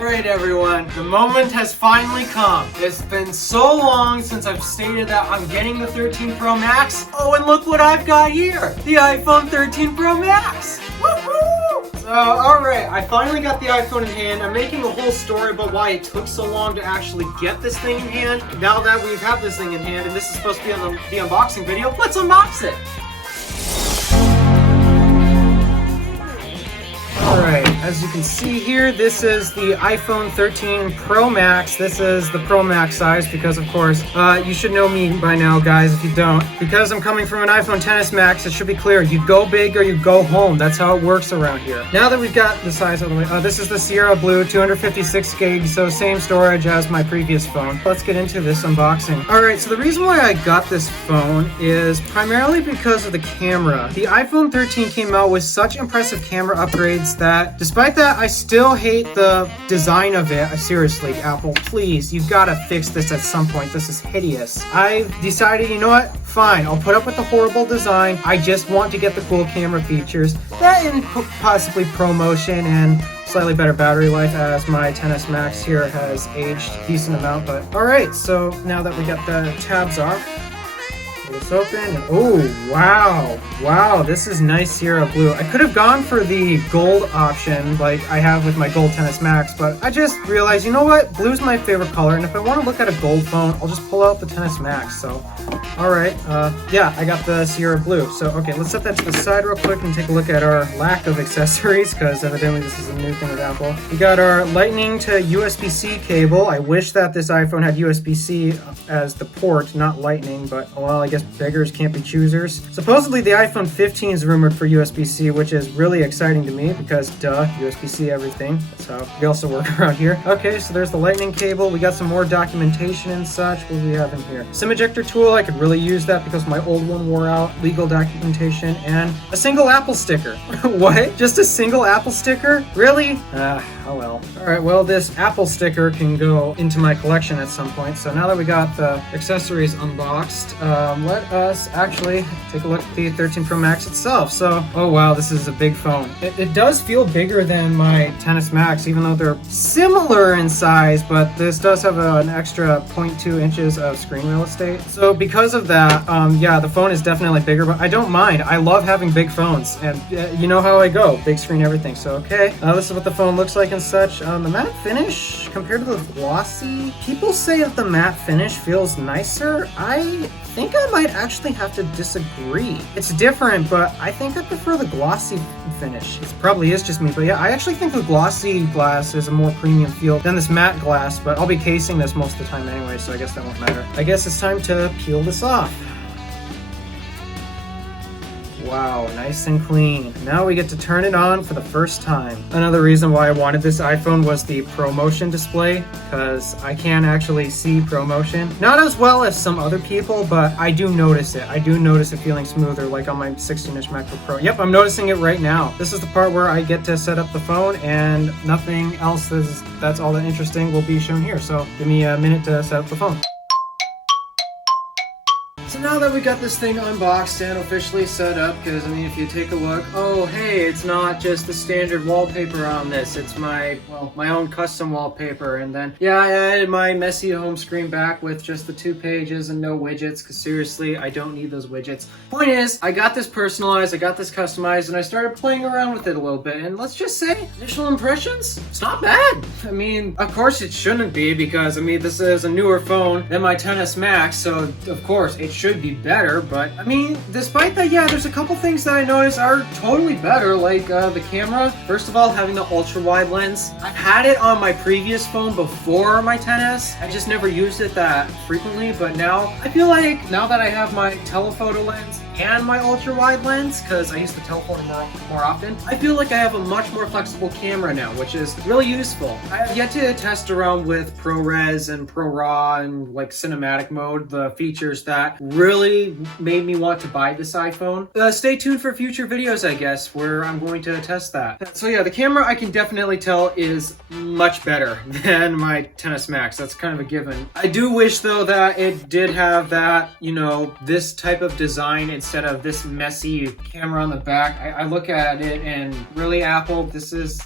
Alright everyone, the moment has finally come. It's been so long since I've stated that I'm getting the 13 Pro Max. Oh, and look what I've got here! The iPhone 13 Pro Max! Woohoo! So, alright, I finally got the iPhone in hand. I'm making a whole story about why it took so long to actually get this thing in hand. Now that we have this thing in hand, and this is supposed to be on the unboxing video, let's unbox it! Alright, as you can see here, this is the iPhone 13 Pro Max. This is the Pro Max size because, of course, you should know me by now, guys, if you don't. Because I'm coming from an iPhone XS Max, it should be clear, you go big or you go home. That's how it works around here. Now that we've got the size of the way, this is the Sierra Blue, 256 gigs, so same storage as my previous phone. Let's get into this unboxing. Alright, so the reason why I got this phone is primarily because of the camera. The iPhone 13 came out with such impressive camera upgrades that despite that, I still hate the design of it. Seriously, Apple, please, you've got to fix this at some point. This is hideous. I've decided, you know what? Fine, I'll put up with the horrible design. I just want to get the cool camera features. That and possibly ProMotion and slightly better battery life, as my XS Max here has aged a decent amount. But alright, so now that we got the tabs off, this open, and oh wow, this is nice Sierra Blue. I could have gone for the gold option like I have with my gold XS Max, but I just realized, you know what, blue's my favorite color, and if I want to look at a gold phone, I'll just pull out the XS Max. So alright, yeah, I got the Sierra Blue. So okay, let's set that to the side real quick and take a look at our lack of accessories, because evidently this is a new thing with Apple. We got our Lightning to USB-C cable. I wish that this iPhone had USB-C as the port, not Lightning, but well, I guess beggars can't be choosers. Supposedly the iPhone 15 is rumored for USB-C, which is really exciting to me because duh, USB-C everything. That's how we also work around here. Okay, so there's the Lightning cable. We got some more documentation and such. What do we have in here? SIM ejector tool. I could really use that because my old one wore out. Legal documentation and a single Apple sticker. What? Just a single Apple sticker? Really? Oh well. Alright, well, this Apple sticker can go into my collection at some point. So now that we got the accessories unboxed, let us actually take a look at the 13 Pro Max itself. So, oh wow, this is a big phone. It does feel bigger than my XS Max, even though they're similar in size, but this does have an extra 0.2 inches of screen real estate. So because of that, yeah, the phone is definitely bigger, but I don't mind. I love having big phones, and you know how I go, big screen, everything. So okay, this is what the phone looks like and such. The matte finish compared to the glossy, people say that the matte finish feels nicer. I think I might actually have to disagree. It's different, but I think I prefer the glossy finish. It probably is just me, but yeah, I actually think the glossy glass is a more premium feel than this matte glass, but I'll be casing this most of the time anyway, so I guess that won't matter. I guess it's time to peel this off. Wow, nice and clean. Now we get to turn it on for the first time. Another reason why I wanted this iPhone was the ProMotion display, because I can actually see ProMotion. Not as well as some other people, but I do notice it. I do notice it feeling smoother, like on my 16-inch MacBook Pro. Yep, I'm noticing it right now. This is the part where I get to set up the phone, and nothing else that's all that interesting will be shown here. So give me a minute to set up the phone. So now that we got this thing unboxed and officially set up, because I mean, if you take a look, oh hey, it's not just the standard wallpaper on this, it's my own custom wallpaper. And then yeah, I added my messy home screen back with just the 2 pages and no widgets, because seriously, I don't need those widgets. Point is, I got this personalized, I got this customized, and I started playing around with it a little bit, and let's just say, initial impressions, it's not bad. I mean, of course it shouldn't be, because I mean, this is a newer phone than my XS Max, so of course it should be better, but I mean, despite that, yeah, there's a couple things that I noticed are totally better, like the camera. First of all, having the ultra wide lens. I've had it on my previous phone before my XS. I just never used it that frequently, but now I feel like now that I have my telephoto lens and my ultra wide lens, because I use the telephoto more often, I feel like I have a much more flexible camera now, which is really useful. I have yet to test around with ProRes and ProRAW and like cinematic mode, the features that really made me want to buy this iPhone. Stay tuned for future videos, I guess, where I'm going to test that. So yeah, the camera I can definitely tell is much better than my XS Max. That's kind of a given. I do wish though that it did have that, you know, this type of design instead instead of this messy camera on the back. I look at it and really, Apple, this is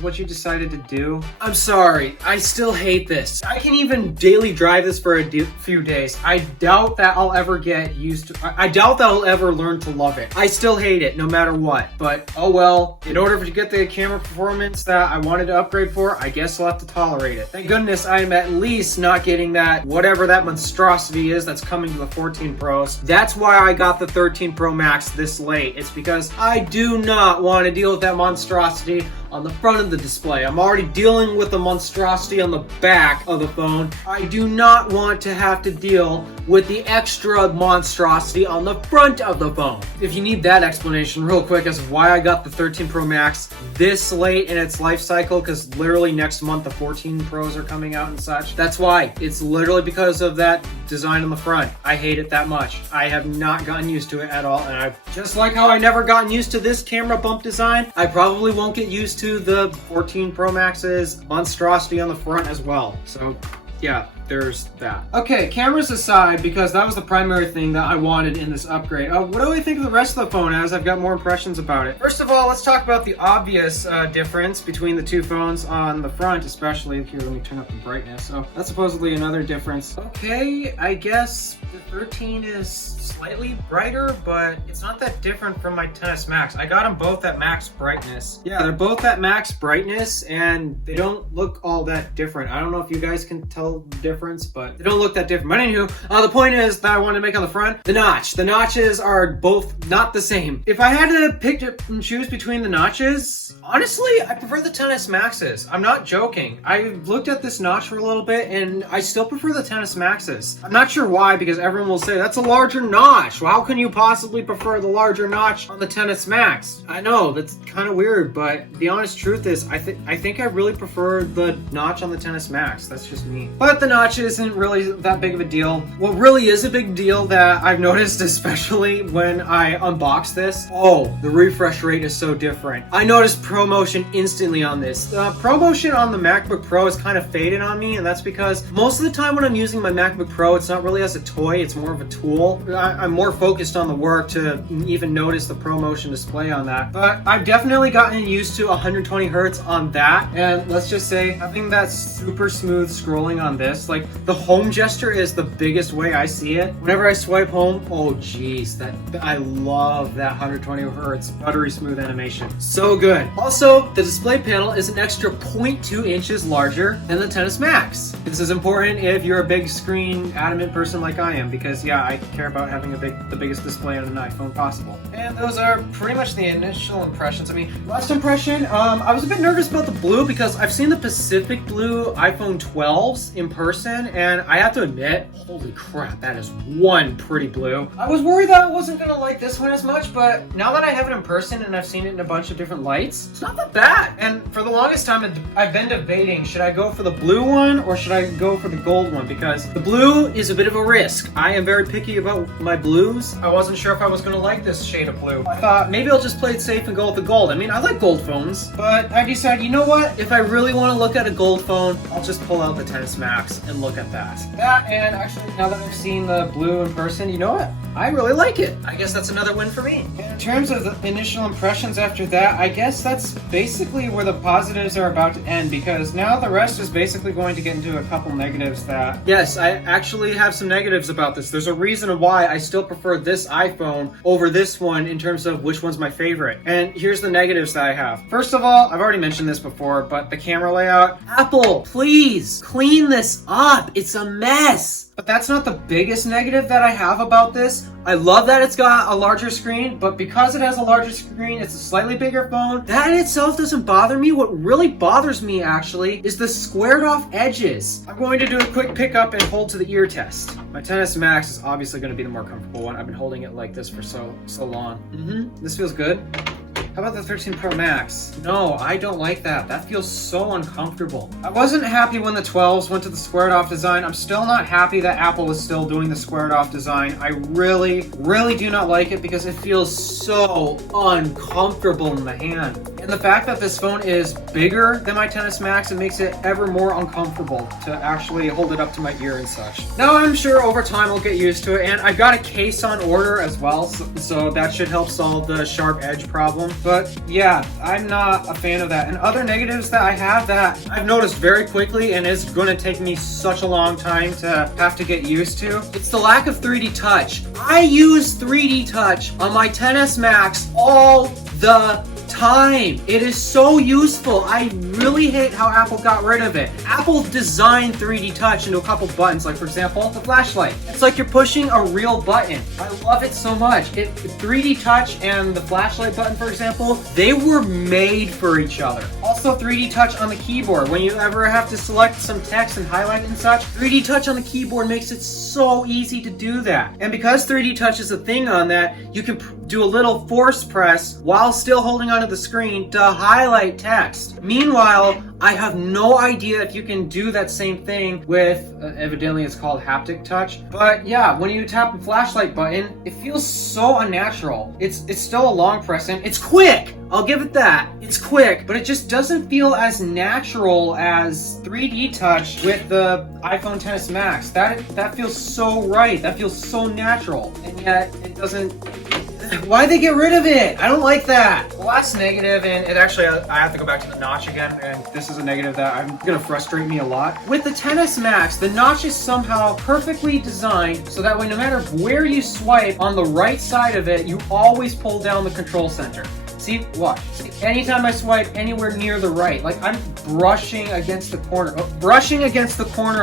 what you decided to do. I'm sorry, I still hate this. I can even daily drive this for a few days. I doubt that I'll ever get used to, I doubt that I'll ever learn to love it. I still hate it no matter what, but oh well. In order to get the camera performance that I wanted to upgrade for, I guess I'll have to tolerate it. Thank goodness I'm at least not getting that, whatever that monstrosity is that's coming to the 14 Pros. That's why I got the 13 Pro Max this late. It's because I do not want to deal with that monstrosity on the front of the display. I'm already dealing with the monstrosity on the back of the phone. I do not want to have to deal with the extra monstrosity on the front of the phone. If you need that explanation real quick as to why I got the 13 Pro Max this late in its life cycle, because literally next month the 14 Pros are coming out and such. That's why. It's literally because of that design on the front. I hate it that much. I have not gotten used to it at all, and I've just like how I never gotten used to this camera bump design, I probably won't get used to the 14 Pro Max's monstrosity on the front as well. So yeah, there's that. Okay, cameras aside, because that was the primary thing that I wanted in this upgrade. What do I think of the rest of the phone as I've got more impressions about it? First of all, let's talk about the obvious difference between the two phones on the front, especially here. Let me turn up the brightness. So that's supposedly another difference. Okay, I guess the 13 is slightly brighter, but it's not that different from my XS Max. I got them both at max brightness. Yeah, they're both at max brightness, and they don't look all that different. I don't know if you guys can tell the difference, but they don't look that different. But anywho, the point is that I wanted to make on the front, the notch. The notches are both not the same. If I had to pick and choose between the notches, honestly, I prefer the XS Maxes. I'm not joking. I looked at this notch for a little bit, and I still prefer the XS Maxes. I'm not sure why, because everyone will say, that's a larger notch. Well, how can you possibly prefer the larger notch on the XS Max? I know, that's kind of weird, but the honest truth is, I think I really prefer the notch on the XS Max. That's just me. But the notch isn't really that big of a deal. What really is a big deal that I've noticed, especially when I unbox this, the refresh rate is so different. I noticed ProMotion instantly on this. ProMotion on the MacBook Pro is kind of faded on me, and that's because most of the time when I'm using my MacBook Pro, it's not really as a toy, it's more of a tool. I'm more focused on the work to even notice the ProMotion display on that. But I've definitely gotten used to 120 hertz on that, and let's just say having that super smooth scrolling on this, like the home gesture is the biggest way I see it. Whenever I swipe home, oh geez, I love that 120 hertz buttery smooth animation. So good. Also, the display panel is an extra 0.2 inches larger than the XS Max. This is important if you're a big screen adamant person like I am, because yeah, I care about having the biggest display on an iPhone possible. And those are pretty much the initial impressions. I mean, last impression, I was a bit nervous about the blue because I've seen the Pacific Blue iPhone 12s in person, and I have to admit, holy crap, that is one pretty blue. I was worried that I wasn't gonna like this one as much, but now that I have it in person and I've seen it in a bunch of different lights, it's not that bad. And for the longest time, I've been debating, should I go for the blue one or should I go for the gold one? Because the blue is a bit of a risk. I am very picky about my blues. I wasn't sure if I was gonna like this shade of blue. I thought maybe I'll just play it safe and go with the gold. I mean, I like gold phones, but I decided, you know what? If I really want to look at a gold phone, I'll just pull out the XS Max and look at that. And actually, now that I've seen the blue in person, you know what? I really like it. I guess that's another win for me. In terms of the initial impressions after that, I guess that's basically where the positives are about to end, because now the rest is basically going to get into a couple negatives that, yes, I actually have some negatives about this. There's a reason why I still prefer this iPhone over this one in terms of which one's my favorite. And here's the negatives that I have. First of all, I've already mentioned this before, but the camera layout. Apple, please clean this up. It's a mess. But that's not the biggest negative that I have about this. I love that it's got a larger screen, but because it has a larger screen, it's a slightly bigger phone. That in itself doesn't bother me. What really bothers me, actually, is the squared off edges. I'm going to do a quick pickup and hold to the ear test. My XS Max is obviously going to be the more comfortable one. I've been holding it like this for so long. This feels good. How about the 13 Pro Max? No, I don't like that. That feels so uncomfortable. I wasn't happy when the 12s went to the squared off design. I'm still not happy that Apple is still doing the squared off design. I really do not like it because it feels so uncomfortable in the hand. And The fact that this phone is bigger than my XS Max, it makes it ever more uncomfortable to actually hold it up to my ear and such. Now I'm sure over time I'll get used to it, and I got a case on order as well, so that should help solve the sharp edge problem. But yeah, I'm not a fan of that. And other negatives that I have that I've noticed very quickly and is going to take me such a long time to have to get used to, it's the lack of 3D touch. I use 3D touch on my XS Max all the time. It is so useful. I really hate how Apple got rid of it. Apple designed 3D touch into a couple buttons, like for example, the flashlight. It's like you're pushing a real button. I love it so much. 3D touch and the flashlight button, for example, they were made for each other. Also 3D touch on the keyboard. When you ever have to select some text and highlight and such, 3D touch on the keyboard makes it so easy to do that. And because 3D touch is a thing on that, you can do a little force press while still holding onto the screen to highlight text. Meanwhile, I have no idea if you can do that same thing with, evidently it's called haptic touch. But yeah, when you tap the flashlight button, it feels so unnatural. It's still a long press and it's quick. I'll give it that. It's quick, but it just doesn't feel as natural as 3D touch with the iPhone XS Max. That feels so right. That feels so natural. And yet it doesn't. Why'd they get rid of it? I don't like that. The last negative, and it actually, I have to go back to the notch again, and this is a negative that I'm gonna frustrate me a lot. With the XS Max, the notch is somehow perfectly designed so that way no matter where you swipe on the right side of it, you always pull down the control center. See, watch. See, anytime I swipe anywhere near the right, like I'm brushing against the corner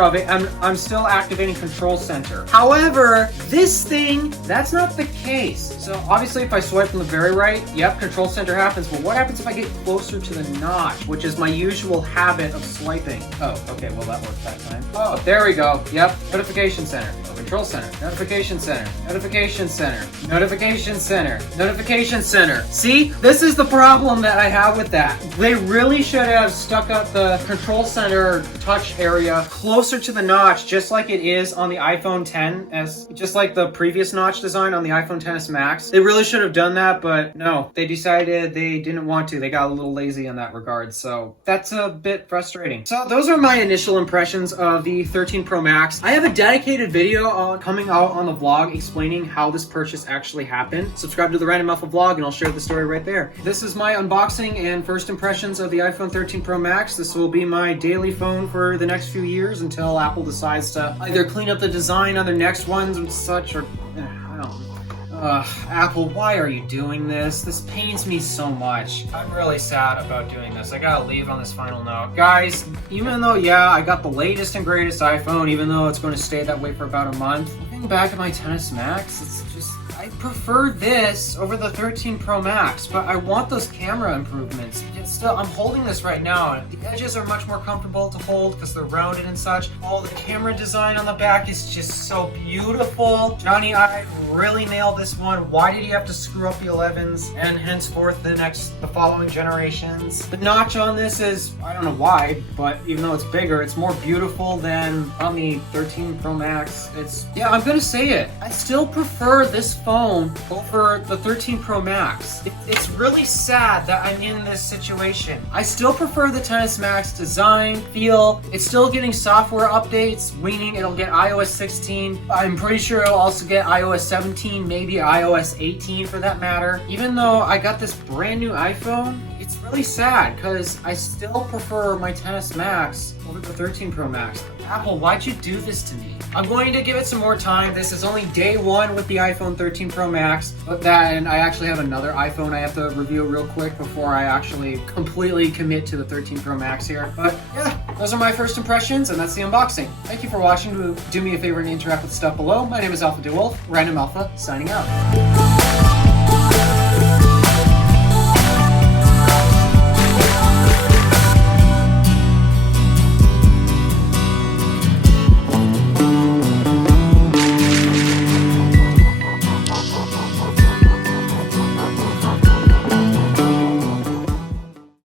of it, I'm still activating control center. However, this thing, that's not the case. So obviously if I swipe from the very right, yep, control center happens, but what happens if I get closer to the notch, which is my usual habit of swiping? Oh, okay, well that worked that time. Oh, there we go. Yep, notification center, control center, notification center, notification center, notification center, notification center. See? This is the problem that I have with that. They really should have stuck up the control center touch area closer to the notch, just like it is on the iPhone XS, just like the previous notch design on the iPhone XS Max. They really should have done that, but no, they decided they didn't want to. They got a little lazy in that regard, so that's a bit frustrating. So those are my initial impressions of the 13 Pro Max. I have a dedicated video coming out on the vlog explaining how this purchase actually happened. Subscribe to the Random Alpha vlog and I'll share the story right there. This is my unboxing and first impressions of the iPhone 13 Pro Max. This will be my daily phone for the next few years until Apple decides to either clean up the design on their next ones and such, or I don't know. Apple, why are you doing this? This pains me so much. I'm really sad about doing this. I gotta leave on this final note. Guys, even though, yeah, I got the latest and greatest iPhone, even though it's going to stay that way for about a month, looking back at my XS Max, it's just, I prefer this over the 13 Pro Max, but I want those camera improvements. Yet still, I'm holding this right now, and the edges are much more comfortable to hold because they're rounded and such. Oh, the camera design on the back is just so beautiful. Johnny Ive really nailed this one. Why did he have to screw up the 11s and henceforth the following generations? The notch on this is, I don't know why, but even though it's bigger, it's more beautiful than on the 13 Pro Max. Yeah, I'm gonna say it. I still prefer this phone over the 13 Pro Max. It's really sad that I'm in this situation. I still prefer the XS Max design, feel. It's still getting software updates, meaning it'll get iOS 16. I'm pretty sure it'll also get iOS 17, maybe iOS 18 for that matter. Even though I got this brand new iPhone, it's really sad because I still prefer my XS Max over the 13 Pro Max. Apple, why'd you do this to me? I'm going to give it some more time. This is only day one with the iPhone 13 Pro Max, but then I actually have another iPhone I have to review real quick before I actually completely commit to the 13 Pro Max here. But yeah, those are my first impressions, and that's the unboxing. Thank you for watching. Do me a favor and interact with stuff below. My name is DeWolf, Random Alpha, signing out.